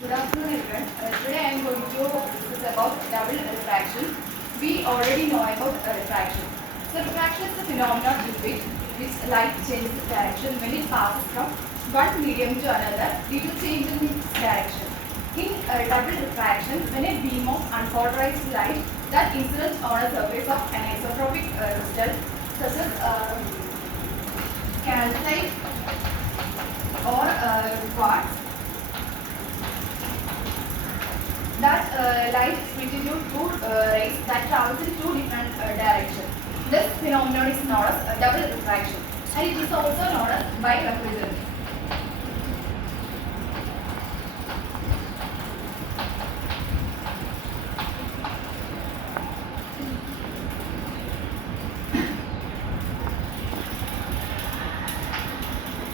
Good afternoon, everyone. Today I am going to discuss about double refraction. We already know about refraction. So refraction is a phenomenon in which light changes its direction when it passes from one medium to another due to change in its direction. In double refraction, when a beam of unpolarized light that incidents on a surface of an isotropic crystal, such as calcite or quartz, that light split into two rays that travels in two different directions. This phenomenon is known as double refraction, and it is also known as birefringence.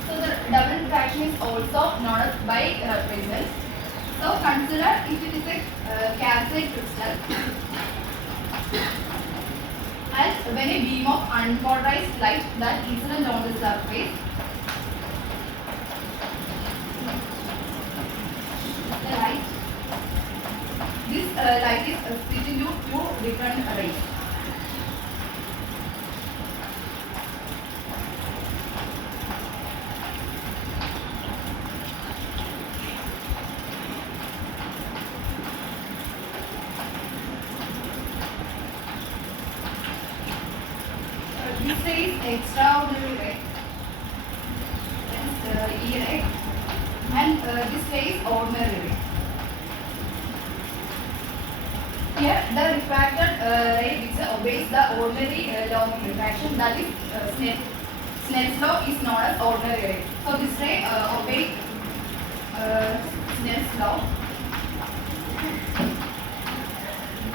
So the double refraction is also known as birefringence. So consider if it is a calcite crystal, and when a beam of unpolarized light that incident on the surface, the light, this light is split into two different rays. This ray is extraordinary ray, that is E ray, and this ray is ordinary ray. Here the refracted ray which obeys the ordinary law of refraction, that is Snell's law, is known as ordinary ray. So this ray obeys Snell's law,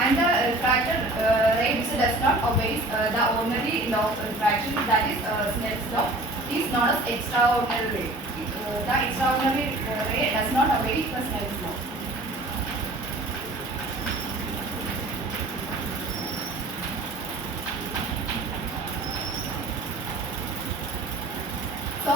and the refracted ray which does not obey the ordinary law of refraction, that is Snell's law, is known as extraordinary ray. The extraordinary ray does not obey the Snell's law. So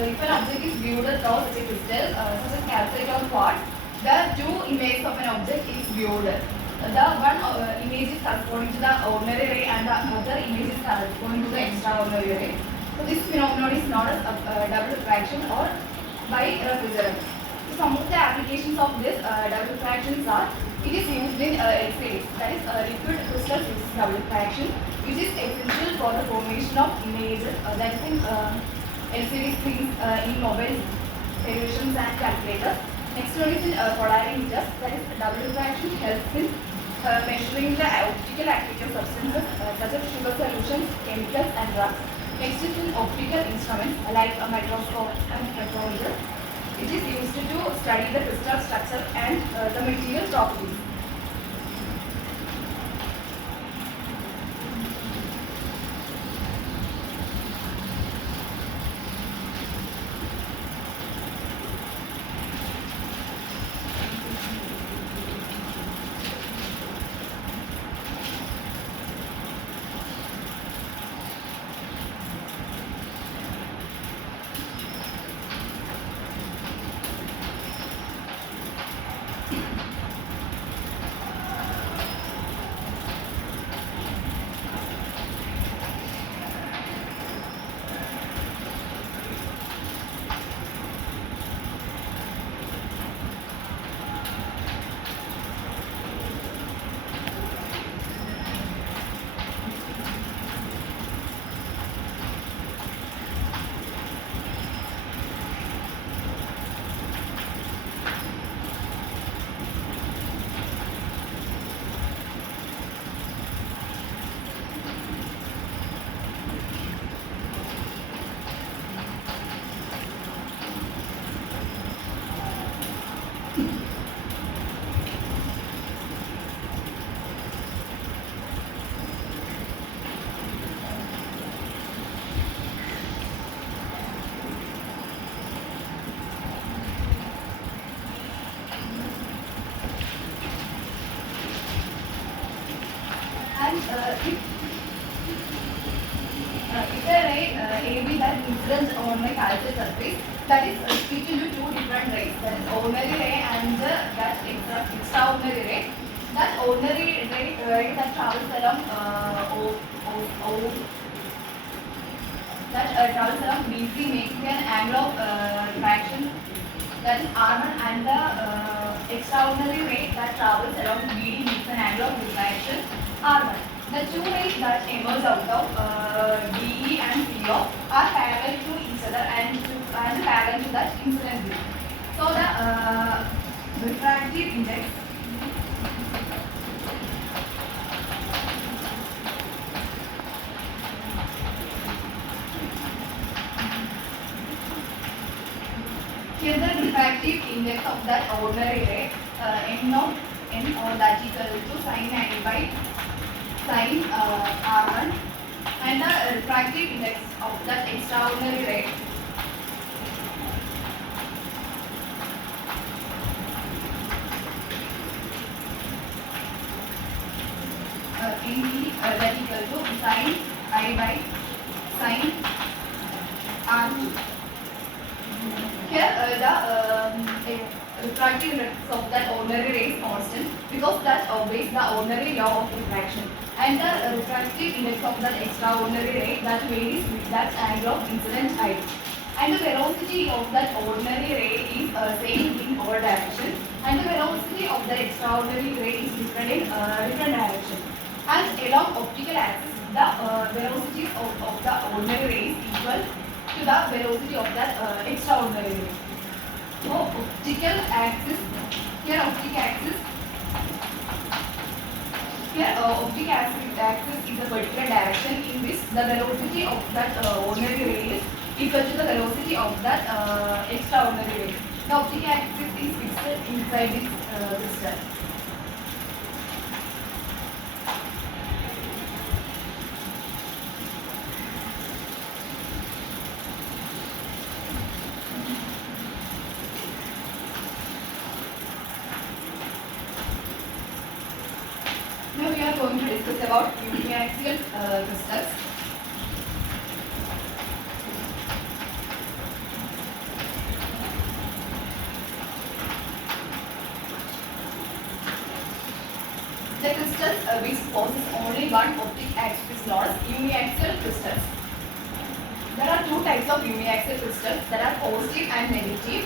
if an object is viewed through such a crystal, such as calcite or quartz, the two images of an object is viewed. The one image is corresponding to the ordinary ray, and the other image is corresponding to the extraordinary ray. So this phenomenon is known as double refraction or birefringence. So some of the applications of this double refractions are: it is used in LCDs, that is liquid crystals with double refraction, which is essential for the formation of images, that is in LCD screens, in mobile televisions and calculators. Next one is in polarimeters, that is double refraction helps in measuring the optical activity of substances such as sugar solutions, chemicals and drugs. Next is in optical instruments like a microscope and spectrometer. It is used to study the crystal structure and the material properties. And if a ray AB that incidents on my calcite surface, that is split into two different rays, that is ordinary ray extraordinary ray. That ordinary ray that travels along travels along BC, making an angle of refraction, that is R1, and the extraordinary ray that travels along BD makes an angle of refraction R1. The two rays that emerge out of DE and CO are parallel to each other and parallel to that incident ray. So the refractive index here the refractive index of that ordinary ray n or that is equal to sin I by sin R1, and the refractive index of that extraordinary ray in that equal to sin I by sin R2. Here the refractive index of that ordinary ray is constant because that obeys the ordinary law of refraction, and the refractive index of that extraordinary ray that varies with that angle of incident I. And the velocity of that ordinary ray is same in all directions, and the velocity of the extraordinary ray is different in different directions. And along optical axis, the velocity of the ordinary ray is equal to the velocity of that extraordinary ray. So optical axis, here optic axis is a particular direction in which the velocity of that ordinary ray is equal to the velocity of that extraordinary ray. The optic axis is fixed inside this crystal. Now we are going to discuss about uniaxial crystals. The crystals which possess only one optic axis known as uniaxial crystals. There are two types of uniaxial crystals. There are positive and negative.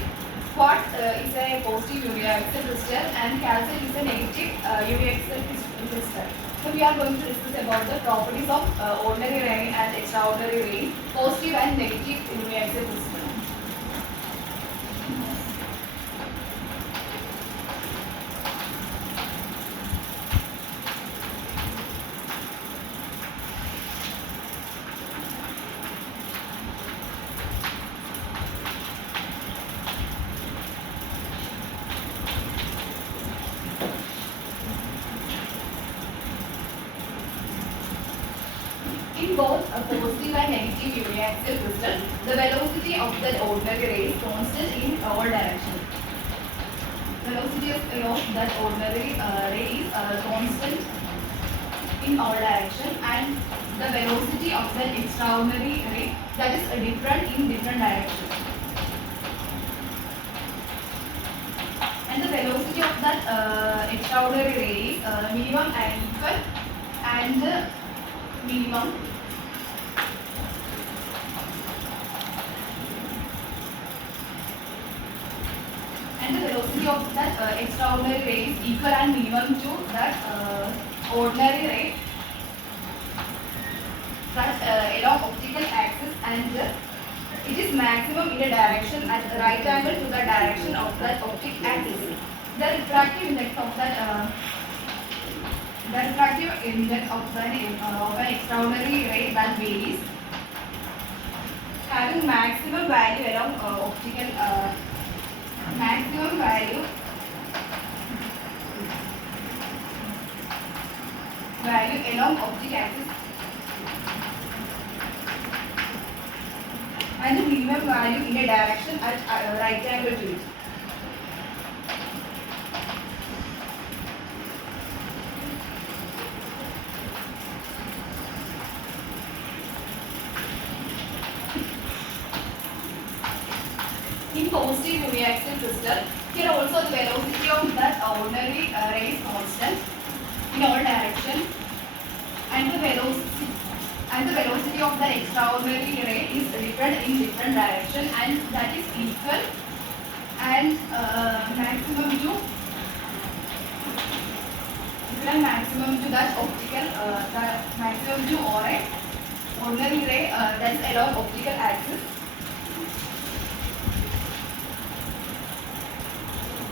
Quartz is a positive uniaxial crystal and calcite is a negative uniaxial crystal. So we are going to discuss about the properties of ordinary ray and extraordinary ray, positive and negative uniaxial crystal. In both a positive and negative uniaxial crystal, the velocity of the ordinary ray is constant in all directions. Velocity of that ordinary ray is constant in all directions, and the velocity of that extraordinary ray that is different in different directions. And the velocity of that extraordinary ray is minimum and equal, and minimum and the velocity of that extraordinary ray is equal and minimum to that ordinary ray that along optical axis, and it is maximum in a direction at a right angle to the direction of that optic axis. The refractive index of that of an extraordinary ray that varies, having maximum value along optical maximum value along optic axis, and the minimum value in a direction at right angle to it. In positive uniaxial crystal, here also the velocity of that ordinary ray is constant in all directions, and the velocity of the extraordinary ray is different in different direction, and that is equal and maximum to that optical the maximum to or a ordinary ray that is along optical axis,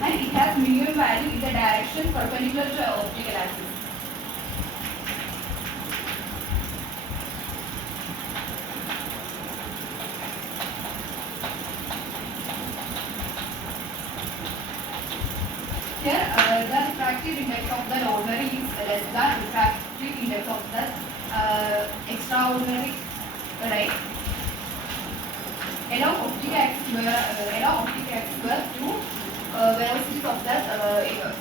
and it has minimum value in the direction perpendicular to the optical axis. Here, the refractive index of the ordinary is less than refractive index of the extraordinary ray. Along optic axis where two velocities of that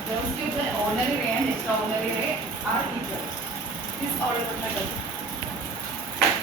velocity of the ordinary ray and extraordinary ray are equal. This is all about my topic.